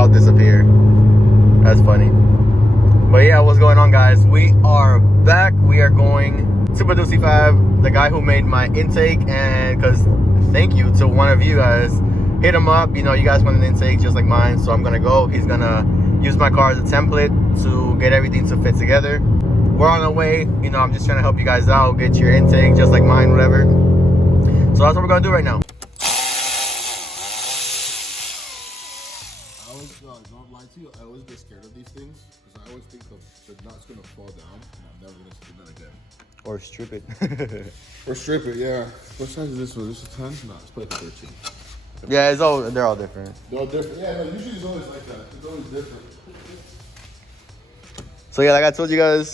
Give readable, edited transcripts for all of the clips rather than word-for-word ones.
I'll disappear. That's funny. But yeah, what's going on, guys? We are back. We are going to Purdue C5, the guy who made my intake, and because thank you to one of you guys, hit him up. You know, you guys want an intake just like mine, so I'm gonna go. He's gonna use my car as a template to get everything to fit together. We're on our way. You know, I'm just trying to help you guys out, get your intake just like mine, whatever. So that's what we're gonna do right now. I always, don't lie to you, I always get scared of these things because I always think the nut's gonna fall down and I'm never gonna do that again. Or strip it. Or strip it, yeah. What size is this one? This is 10? No, it's probably 13. Yeah, they're all different. They're all different. Yeah, no, usually it's always like that. It's always different. So yeah, like I told you guys,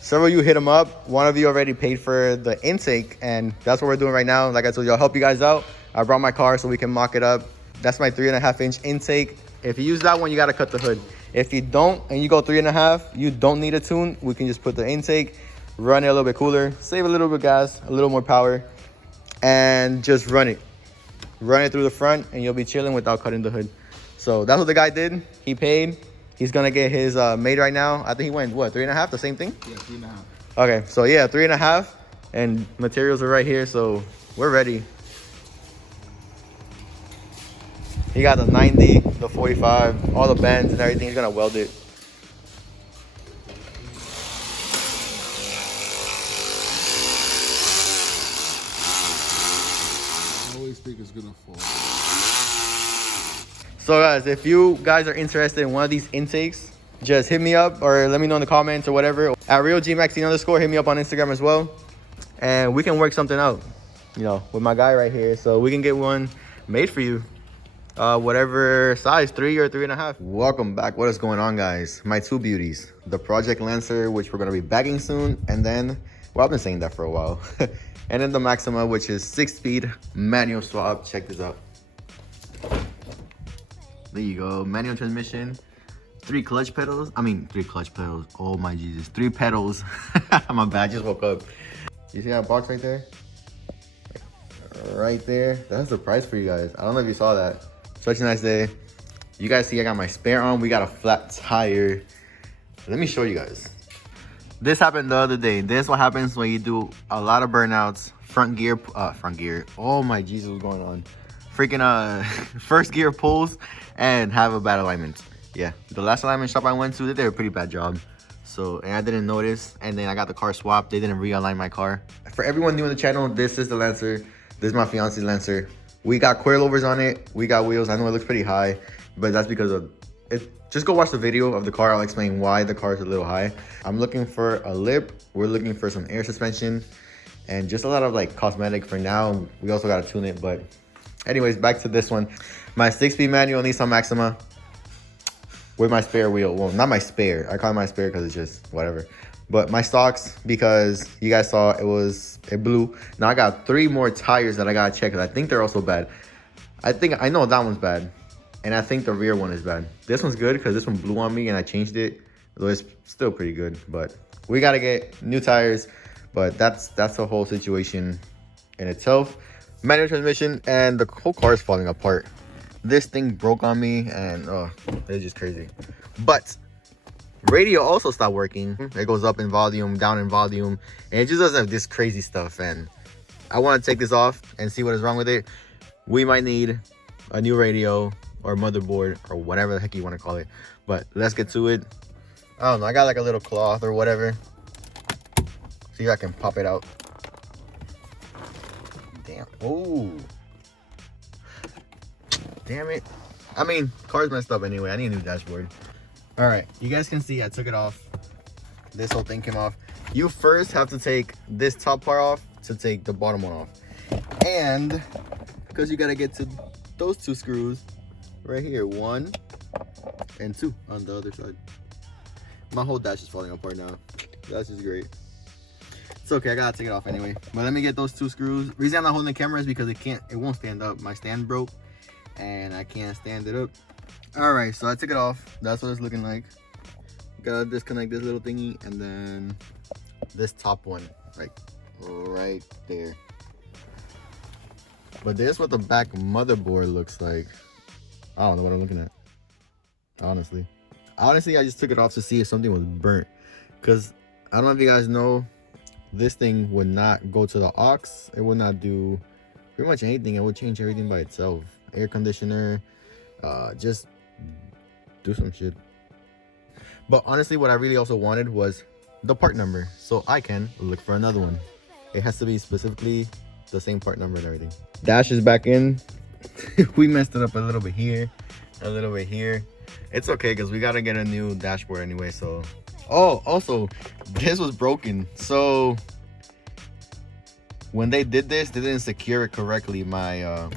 several of you hit them up. One of you already paid for the intake, and that's what we're doing right now. Like I told you, I'll help you guys out. I brought my car so we can mock it up. That's my 3.5-inch intake. If you use that one, you gotta cut the hood. If you don't, and you go 3.5, you don't need a tune. We can just put the intake, run it a little bit cooler, save a little bit of gas, a little more power, and just run it. Run it through the front, and you'll be chilling without cutting the hood. So that's what the guy did. He paid. He's gonna get his made right now. I think he went, what, 3.5, the same thing? Yeah, 3.5. Okay, so yeah, 3.5, and materials are right here, so we're ready. He got the 90, the 45, all the bends and everything. He's gonna weld it. I always think it's gonna fall. So guys, if you guys are interested in one of these intakes, just hit me up or let me know in the comments or whatever. At RealGMaxine_, hit me up on Instagram as well. And we can work something out, you know, with my guy right here. So we can get one made for you. Whatever size, 3 or 3.5. Welcome back. What is going on, guys? My two beauties, the Project Lancer, which we're gonna be bagging soon, and then, well, I've been saying that for a while. And then the Maxima, which is 6-speed manual swap. Check this out. There you go, manual transmission, 3 clutch pedals. Oh my Jesus, 3 pedals. My bad, I just woke up. You see that box right there? Right there, that's the price for you guys. I don't know if you saw that. Such a nice day. You guys see I got my spare on. We got a flat tire. Let me show you guys. This happened the other day. This is what happens when you do a lot of burnouts. Front gear. Oh my Jesus, what's going on? Freaking first gear pulls and have a bad alignment. Yeah, the last alignment shop I went to, they did a pretty bad job. So, and I didn't notice. And then I got the car swapped. They didn't realign my car. For everyone new on the channel, this is the Lancer. This is my fiance's Lancer. We got coilovers on it. We got wheels. I know it looks pretty high, but that's because of it. Just go watch the video of the car. I'll explain why the car is a little high. I'm looking for a lip. We're looking for some air suspension and just a lot of like cosmetic for now. We also got to tune it, but anyways, back to this one. My 6-speed manual Nissan Maxima with my spare wheel. Well, not my spare. I call it my spare because it's just whatever. But my stocks, because you guys saw it blew. Now I got 3 more tires that I gotta check because I think they're also bad. I know that one's bad. And I think the rear one is bad. This one's good because this one blew on me and I changed it. Though it's still pretty good. But we gotta get new tires. But that's the whole situation in itself. Manual transmission, and the whole car is falling apart. This thing broke on me and it's just crazy. But radio also stopped working. It goes up in volume, down in volume, and it just does have this crazy stuff. And I want to take this off and see what is wrong with it. We might need a new radio or motherboard or whatever the heck you want to call it. But let's get to it. I don't know, I got like a little cloth or whatever. See if I can pop it out. Damn. Oh, damn it. I mean, car's messed up anyway. I need a new dashboard. All right, you guys can see I took it off. This whole thing came off. You first have to take this top part off to take the bottom one off. And because you got to get to those 2 screws right here, 1 and 2 on the other side. My whole dash is falling apart now. That's just great. It's okay, I gotta take it off anyway. But let me get those 2 screws. Reason I'm not holding the camera is because it won't stand up. My stand broke and I can't stand it up. All right, so I took it off. That's what it's looking like. Gotta disconnect this little thingy and then this top one, like right there. But this is what the back motherboard looks like. I don't know what I'm looking at. Honestly, I just took it off to see if something was burnt. Cause I don't know if you guys know, this thing would not go to the aux. It would not do pretty much anything. It would change everything by itself. Air conditioner, just do some shit. But honestly, what I really also wanted was the part number, so I can look for another one. It has to be specifically the same part number and everything. Dash is back in. We messed it up a little bit here, a little bit here. It's okay because we gotta get a new dashboard anyway. So, oh, also, this was broken. So when they did this, they didn't secure it correctly. My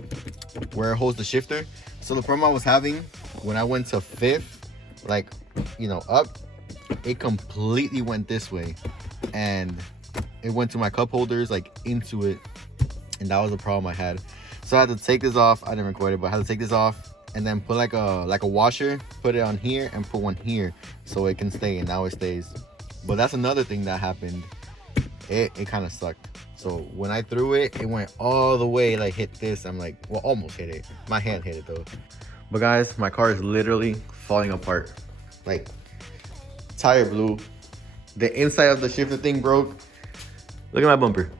where it holds the shifter. So the problem I was having when I went to fifth, like, you know, up, it completely went this way, and it went to my cup holders, like into it, and that was the problem I had. So I had to take this off. I didn't record it, but I had to take this off and then put like a washer, put it on here and put one here so it can stay, and now it stays. But that's another thing that happened. It kind of sucked. So when I threw it, it went all the way, like hit this. I'm like, well, almost hit it. My hand hit it though. But guys, my car is literally falling apart. Like, tire blew. The inside of the shifter thing broke. Look at my bumper.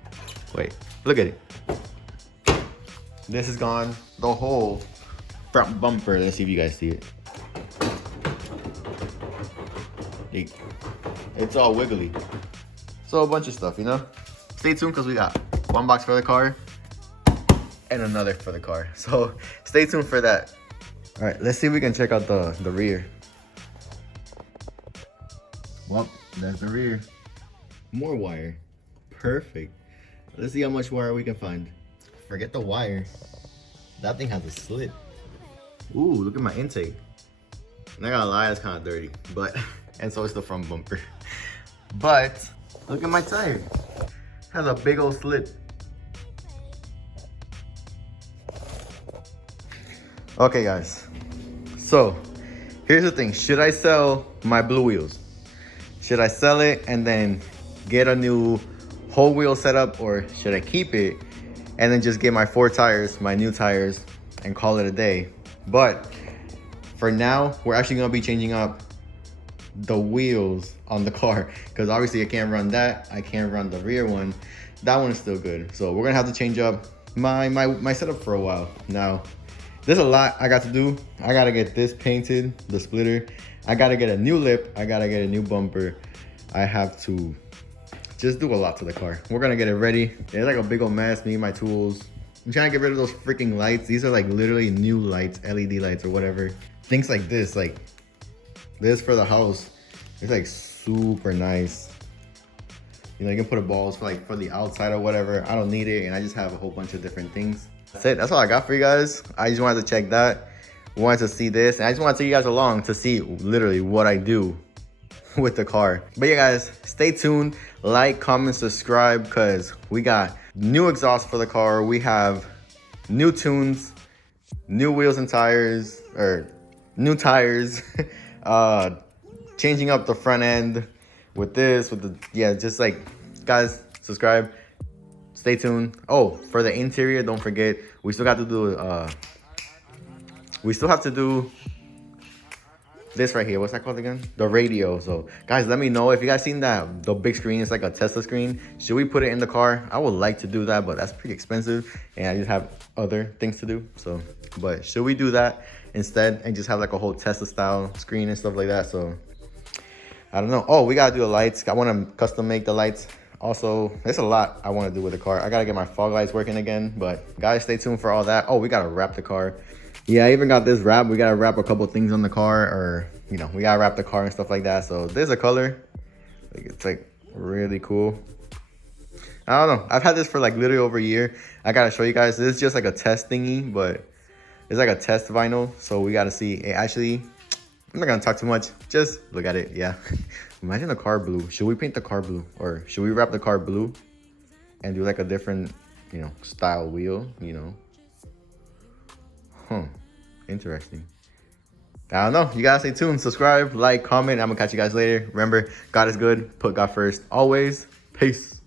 Wait, look at it. This is gone. The whole front bumper. Let's see if you guys see it. It's all wiggly. So a bunch of stuff, you know? Stay tuned because we got one box for the car and another for the car. So stay tuned for that. All right, let's see if we can check out the rear. Well, there's the rear. More wire. Perfect. Let's see how much wire we can find. Forget the wire. That thing has a slit. Ooh, look at my intake. Not gonna lie, it's kind of dirty, but, and so is the front bumper. But look at my tire. Has a big old slit. Okay, guys. So here's the thing. Should I sell my blue wheels? Should I sell it and then get a new whole wheel setup, or should I keep it and then just get my 4 tires, my new tires, and call it a day? But for now, we're actually gonna be changing up the wheels on the car, because obviously I can't run that. I can't run the rear one. That one is still good. So we're gonna have to change up my setup for a while. Now, there's a lot I got to do. I gotta get this painted, the splitter. I gotta get a new lip. I gotta get a new bumper. I have to just do a lot to the car. We're gonna get it ready. It's like a big old mess, me and my tools. I'm trying to get rid of those freaking lights. These are like literally new lights, LED lights or whatever. Things like this for the house. It's like super nice. You know, you can put a balls for the outside or whatever. I don't need it, and I just have a whole bunch of different things. That's it. That's all I got for you guys. I just wanted to check that. Wanted to see this, and I just want to take you guys along to see literally what I do with the car. But yeah, guys, stay tuned. Like, comment, subscribe, because we got new exhaust for the car. We have new tunes, new wheels and tires, or new tires. Changing up the front end with this, with the, yeah, just like, guys, subscribe, stay tuned. Oh, for the interior, don't forget, we still got to do we still have to do this right here. What's that called again? The radio. So guys, let me know if you guys seen that, the big screen. It's like a Tesla screen. Should we put it in the car? I would like to do that, but that's pretty expensive, and I just have other things to do. So, but should we do that instead and just have like a whole Tesla style screen and stuff like that? So I don't know. Oh, we gotta do the lights. I want to custom make the lights. Also, there's a lot I want to do with the car. I gotta get my fog lights working again, but guys, stay tuned for all that. Oh, we gotta wrap the car. Yeah, I even got this wrap. We gotta wrap a couple things on the car, or, you know, we gotta wrap the car and stuff like that. So there's a color. It's like really cool. I don't know. I've had this for like literally over a year. I gotta show you guys. This is just like a test thingy, but it's like a test vinyl. So we gotta see. It actually, I'm not gonna talk too much. Just look at it. Yeah. Imagine the car blue. Should we paint the car blue, or should we wrap the car blue and do like a different, you know, style wheel, you know? Huh. Interesting. I don't know. You guys stay tuned. Subscribe, like, comment. I'm gonna catch you guys later. Remember, God is good. Put God first. Always. Peace.